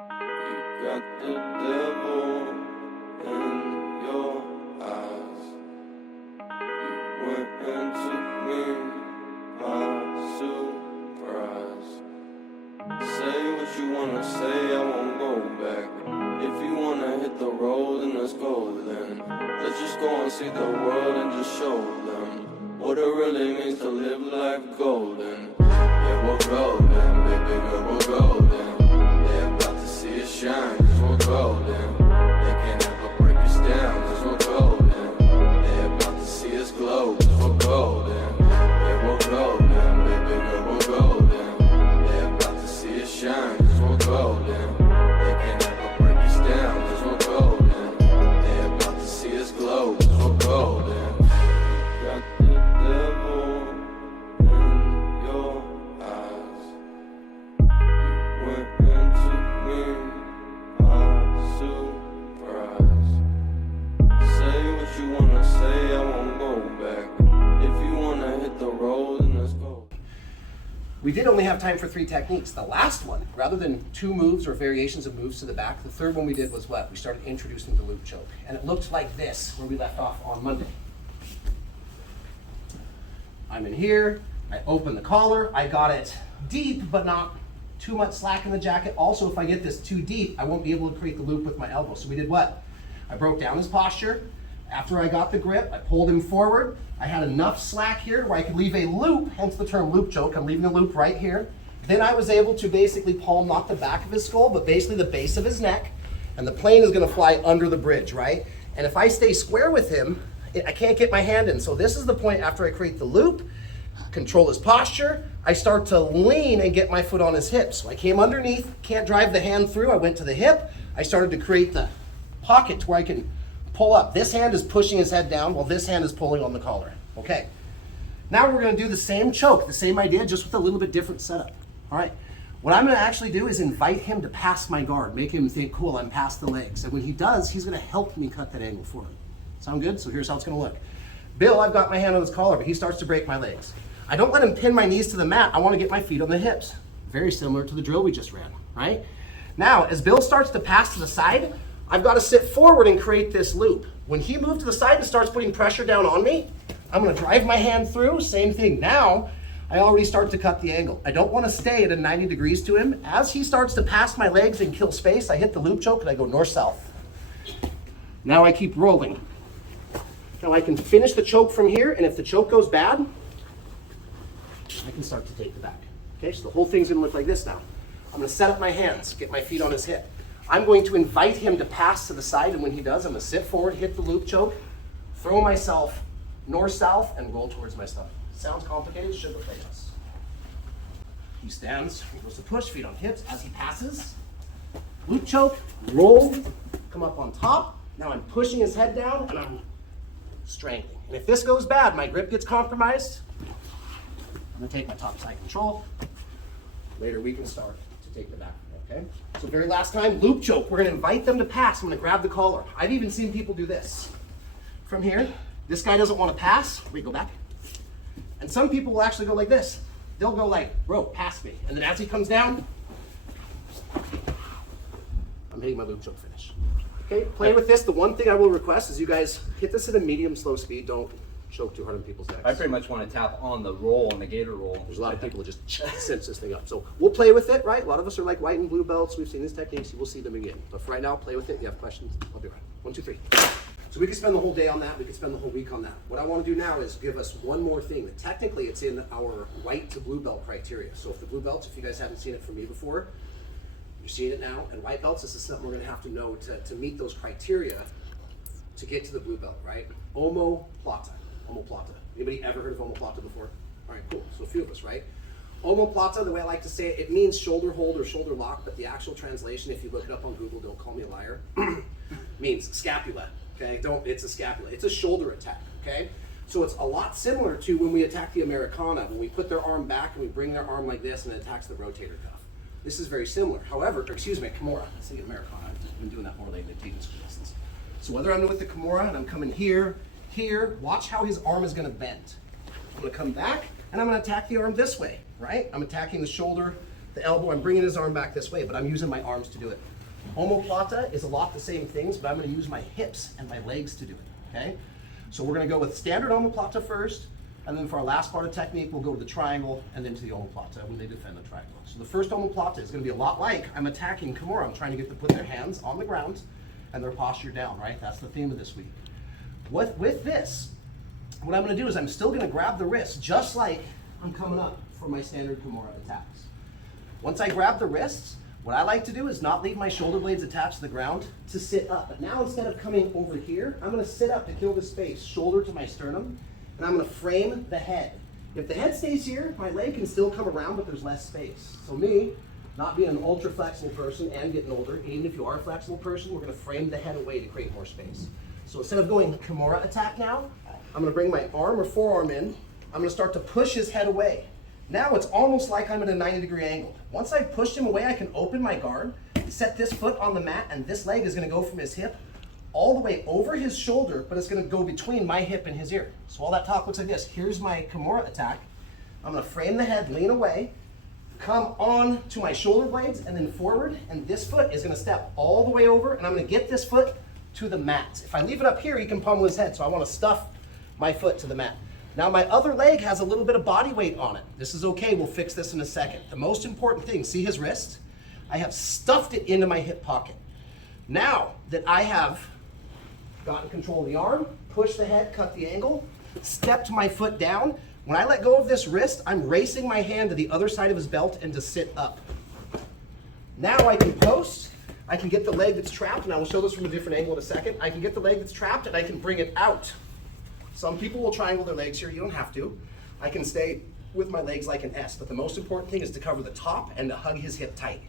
You got the devil in your eyes. You went and took me by surprise. Say what you wanna say, I won't go back. If you wanna hit the road, then let's go then. Let's just go and see the world and just show them what it really means to live life golden. Yeah, we're golden, baby girl, we're golden. They're about to see us shine, cause we're golden. They can't ever break us down, cause we're golden. They're about to see us glow, cause we're golden. Yeah, we're golden, baby girl, we're golden. They're about to see us shine, cause we're golden. They can't ever break us down, cause we're golden. They're about to see us glow, cause we're golden. Got the devil in your eyes. You went and took me by surprise. Say what you wanna say, I won't go back. If you wanna hit the road, then let's go. We did only have time for 3 techniques. The last one, rather than 2 moves or variations of moves to the back, the third one we did was what? We started introducing the loop choke. And it looked like this, where we left off on Monday. I'm in here, I open the collar, I got it deep, but not too much slack in the jacket. Also, if I get this too deep, I won't be able to create the loop with my elbow. So we did what? I broke down his posture. After I got the grip, I pulled him forward. I had enough slack here where I could leave a loop, hence the term loop choke. I'm leaving a loop right here. Then I was able to basically palm not the back of his skull, but basically the base of his neck. And the plane is gonna fly under the bridge, right? And if I stay square with him, I can't get my hand in. So this is the point after I create the loop, control his posture, I start to lean and get my foot on his hip. So I came underneath, can't drive the hand through, I went to the hip, I started to create the pocket to where I can pull up. This hand is pushing his head down while this hand is pulling on the collar. Okay. Now we're gonna do the same choke, the same idea, just with a little bit different setup. All right. What I'm gonna actually do is invite him to pass my guard, make him think, cool, I'm past the legs. And when he does, he's gonna help me cut that angle for him. Sound good? So here's how it's gonna look. Bill, I've got my hand on his collar, but he starts to break my legs. I don't let him pin my knees to the mat. I wanna get my feet on the hips. Very similar to the drill we just ran, right? Now, as Bill starts to pass to the side, I've got to sit forward and create this loop. When he moves to the side and starts putting pressure down on me, I'm gonna drive my hand through, same thing. Now, I already start to cut the angle. I don't wanna stay at a 90 degrees to him. As he starts to pass my legs and kill space, I hit the loop choke and I go north-south. Now I keep rolling. Now I can finish the choke from here, and if the choke goes bad, I can start to take the back. Okay, so the whole thing's gonna look like this now. I'm gonna set up my hands, get my feet on his hip. I'm going to invite him to pass to the side, and when he does, I'm gonna sit forward, hit the loop choke, throw myself north-south, and roll towards my stomach. Sounds complicated, should look like this. He stands, he goes to push, feet on hips. As he passes, loop choke, roll, come up on top. Now I'm pushing his head down, and I'm strangling. And if this goes bad, my grip gets compromised, I'm gonna take my top side control. Later we can start to take the back, okay? So very last time, loop choke. We're gonna invite them to pass. I'm gonna grab the collar. I've even seen people do this. From here, this guy doesn't wanna pass, we go back. And some people will actually go like this. They'll go like, bro, pass me. And then as he comes down, I'm hitting my loop choke finish. Okay, play with this. The one thing I will request is you guys hit this at a medium slow speed. Don't choke too hard on people's necks. I pretty much want to tap on the roll, on the gator roll. There's a lot of people who just sense this thing up. So we'll play with it, right? A lot of us are like white and blue belts. We've seen these techniques. You will see them again. But for right now, play with it. If you have questions, I'll be right. 1, 2, 3. So we could spend the whole day on that. We could spend the whole week on that. What I want to do now is give us one more thing that technically it's in our white to blue belt criteria. So if the blue belts, if you guys haven't seen it from me before, you're seeing it now. And white belts, this is something we're going to have to know to meet those criteria to get to the blue belt, right? Omoplata. Omoplata. Anybody ever heard of omoplata before? All right, cool. So a few of us, right? Omoplata, the way I like to say it, it means shoulder hold or shoulder lock, but the actual translation, if you look it up on Google, don't call me a liar, means scapula, okay? It's a scapula. It's a shoulder attack, okay? So it's a lot similar to when we attack the Americana, when we put their arm back and we bring their arm like this and it attacks the rotator cuff. This is very similar. However, excuse me, Kimura. I say Americana. I've been doing that more lately, taking some lessons. So whether I'm with the Kimura and I'm coming here, watch how his arm is gonna bend. I'm gonna come back and I'm gonna attack the arm this way, right? I'm attacking the shoulder the elbow, I'm bringing his arm back this way, but I'm using my arms to do it. Omoplata is a lot the same things, but I'm going to use my hips and my legs to do it, okay? So we're going to go with standard omoplata first, and then for our last part of technique, we'll go to the triangle and then to the omoplata when they defend the triangle. So the first omoplata is going to be a lot like I'm attacking Kimura. I'm trying to get them to put their hands on the ground and their posture down, right? That's the theme of this week. With this, what I'm going to do is I'm still going to grab the wrist just like I'm coming up for my standard Kimura attacks. Once I grab the wrists, what I like to do is not leave my shoulder blades attached to the ground to sit up. But now instead of coming over here, I'm going to sit up to kill the space, shoulder to my sternum, and I'm going to frame the head. If the head stays here, my leg can still come around, but there's less space. So me, not being an ultra flexible person and getting older, even if you are a flexible person, we're going to frame the head away to create more space. So instead of going Kimura attack now, I'm going to bring my arm or forearm in. I'm going to start to push his head away. Now it's almost like I'm at a 90-degree angle. Once I push him away, I can open my guard, set this foot on the mat, and this leg is going to go from his hip all the way over his shoulder, but it's going to go between my hip and his ear. So all that talk looks like this. Here's my Kimura attack. I'm going to frame the head, lean away, come on to my shoulder blades, and then forward, and this foot is going to step all the way over, and I'm going to get this foot to the mat. If I leave it up here, he can pummel his head, so I want to stuff my foot to the mat. Now my other leg has a little bit of body weight on it. This is okay, we'll fix this in a second. The most important thing, see his wrist? I have stuffed it into my hip pocket. Now that I have gotten control of the arm, push the head, cut the angle, stepped my foot down, when I let go of this wrist, I'm racing my hand to the other side of his belt and to sit up. Now I can post, I can get the leg that's trapped, and I will show this from a different angle in a second. I can get the leg that's trapped and I can bring it out. Some people will triangle their legs here, you don't have to. I can stay with my legs like an S, but the most important thing is to cover the top and to hug his hip tight.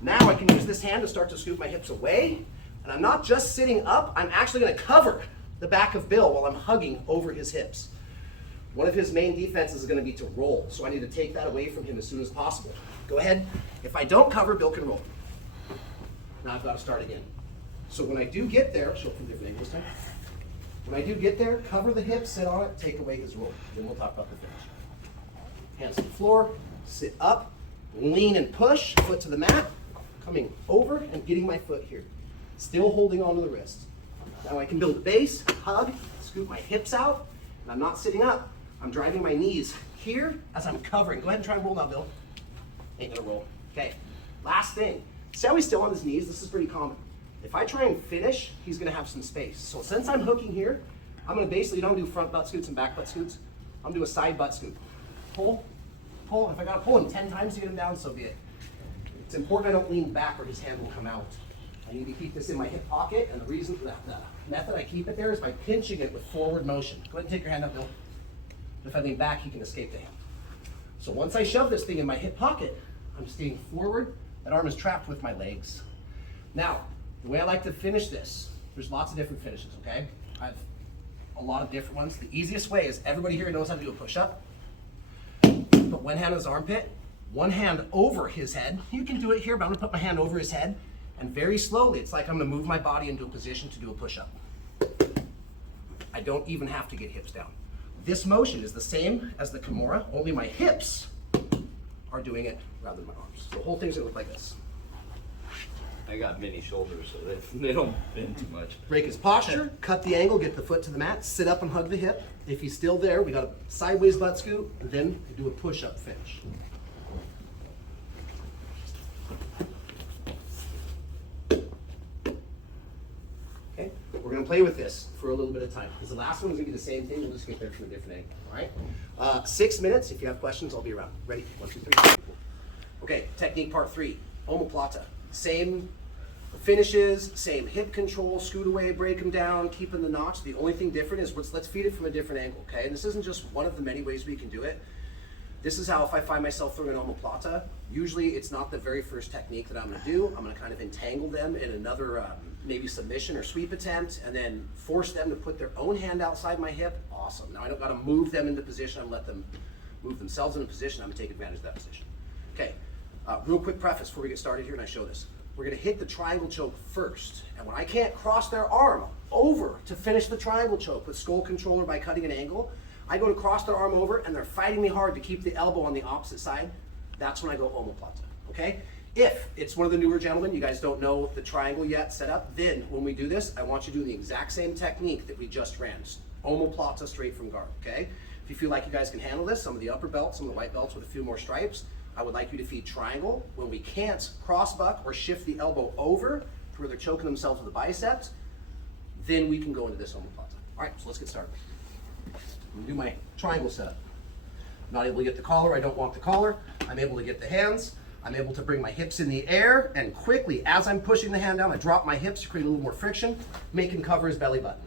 Now I can use this hand to start to scoop my hips away, and I'm not just sitting up, I'm actually going to cover the back of Bill while I'm hugging over his hips. One of his main defenses is going to be to roll, so I need to take that away from him as soon as possible. Go ahead. If I don't cover, Bill can roll. Now I've got to start again. So when I do get there, I'll show it from different angles this time. When I do get there, cover the hips, sit on it, take away his roll. Then we'll talk about the finish. Hands to the floor, sit up, lean and push, foot to the mat, coming over and getting my foot here. Still holding onto the wrist. Now I can build a base, hug, scoop my hips out, and I'm not sitting up. I'm driving my knees here as I'm covering. Go ahead and try and roll now, Bill. Ain't gonna roll. Okay, last thing. See how he's still on his knees? This is pretty common. If I try and finish, he's going to have some space. So since I'm hooking here, I'm going to basically don't do front butt scoots and back butt scoots. I'm going to do a side butt scoot. Pull, pull. If I got to pull him 10 times to get him down, so be it. It's important I don't lean back or his hand will come out. I need to keep this in my hip pocket, and the reason that the method I keep it there is by pinching it with forward motion. Go ahead and take your hand up, Bill. If I lean back, he can escape the hand. So once I shove this thing in my hip pocket, I'm staying forward. That arm is trapped with my legs. Now, the way I like to finish this, there's lots of different finishes, okay? I have a lot of different ones. The easiest way is everybody here knows how to do a push-up. Put one hand on his armpit, one hand over his head. You can do it here, but I'm gonna put my hand over his head, and very slowly, it's like I'm gonna move my body into a position to do a push-up. I don't even have to get hips down. This motion is the same as the Kimura, only my hips are doing it rather than my arms. So the whole thing's gonna look like this. I got mini shoulders, so they don't bend too much. Break his posture, cut the angle, get the foot to the mat, sit up and hug the hip. If he's still there, we got a sideways butt scoot, and then do a push-up finish. Okay, we're gonna play with this for a little bit of time, because the last one is gonna be the same thing, we'll just get there from a different angle, all right? 6 minutes, if you have questions, I'll be around. Ready? 1, 2, 3. Okay, technique part 3, omoplata. Same finishes, same hip control, scoot away, break them down, keeping the notch. The only thing different is let's feed it from a different angle, okay? And this isn't just one of the many ways we can do it. This is how if I find myself throwing an omoplata, usually it's not the very first technique that I'm gonna do. I'm gonna kind of entangle them in another maybe submission or sweep attempt, and then force them to put their own hand outside my hip. Awesome. Now I don't gotta move them into position. I'm gonna let them move themselves into position. I'm gonna take advantage of that position. Okay. Real quick preface before we get started here and I show this. We're gonna hit the triangle choke first. And when I can't cross their arm over to finish the triangle choke with skull controller by cutting an angle, I go to cross their arm over and they're fighting me hard to keep the elbow on the opposite side. that's when I go omoplata, okay? If it's one of the newer gentlemen, you guys don't know the triangle yet set up, then when we do this, I want you to do the exact same technique that we just ran. Omoplata straight from guard, okay? If you feel like you guys can handle this, some of the upper belts, some of the white belts with a few more stripes, I would like you to feed triangle. When we can't cross buck or shift the elbow over to where they're choking themselves with the biceps, then we can go into this omoplata. All right, so let's get started. I'm gonna do my triangle setup. I'm not able to get the collar, I don't want the collar. I'm able to get the hands. I'm able to bring my hips in the air, and quickly, as I'm pushing the hand down, I drop my hips to create a little more friction, make him cover his belly button.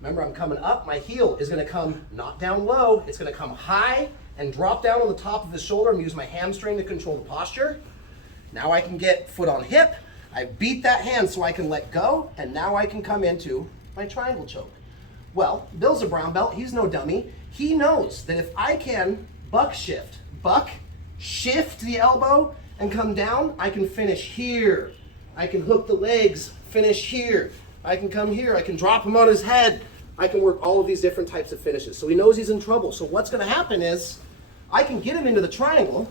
Remember, I'm coming up, my heel is gonna come not down low, it's gonna come high and drop down on the top of his shoulder. I'm using my hamstring to control the posture. Now I can get foot on hip, I beat that hand so I can let go, and now I can come into my triangle choke. Well, Bill's a brown belt, he's no dummy. He knows that if I can buck, shift the elbow and come down, I can finish here. I can hook the legs, finish here. I can come here, I can drop him on his head. I can work all of these different types of finishes. So he knows he's in trouble. So what's gonna happen is, I can get him into the triangle,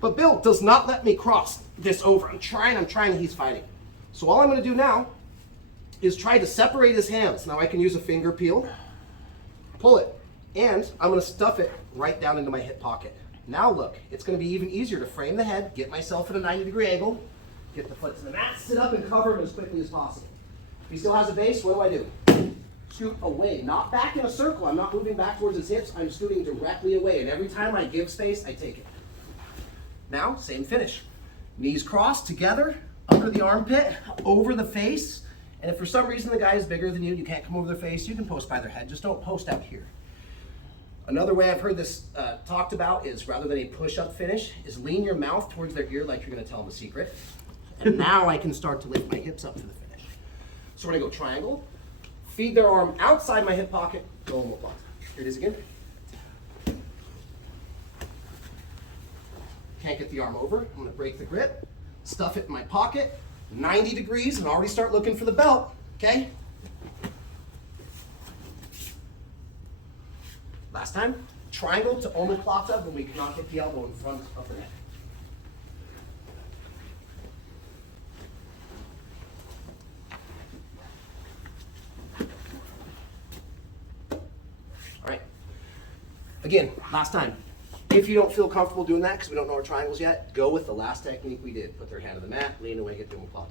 but Bill does not let me cross this over. I'm trying, he's fighting. So all I'm gonna do now is try to separate his hands. Now I can use a finger peel, pull it, and I'm gonna stuff it right down into my hip pocket. Now look, it's gonna be even easier to frame the head, get myself at a 90-degree angle, get the foot to the mat, sit up and cover him as quickly as possible. If he still has a base, what do? Scoot away, not back in a circle. I'm not moving back towards his hips, I'm scooting directly away. And every time I give space, I take it. Now, same finish. Knees crossed together, under the armpit, over the face. And if for some reason the guy is bigger than you, you can't come over their face, you can post by their head, just don't post out here. Another way I've heard this talked about is, rather than a push-up finish, is lean your mouth towards their ear like you're gonna tell them a secret. And now I can start to lift my hips up for the finish. So we're gonna go triangle, feed their arm outside my hip pocket, go omoplata. Here it is again. Can't get the arm over, I'm gonna break the grip, stuff it in my pocket, 90 degrees, and already start looking for the belt, okay? Last time, triangle to omoplata when we cannot get the elbow in front of the neck. All right. Again, last time. If you don't feel comfortable doing that, because we don't know our triangles yet, go with the last technique we did. Put their hand on the mat, lean away, get the omoplata.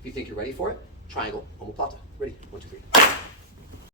If you think you're ready for it, triangle, omoplata. Ready? 1, 2, 3.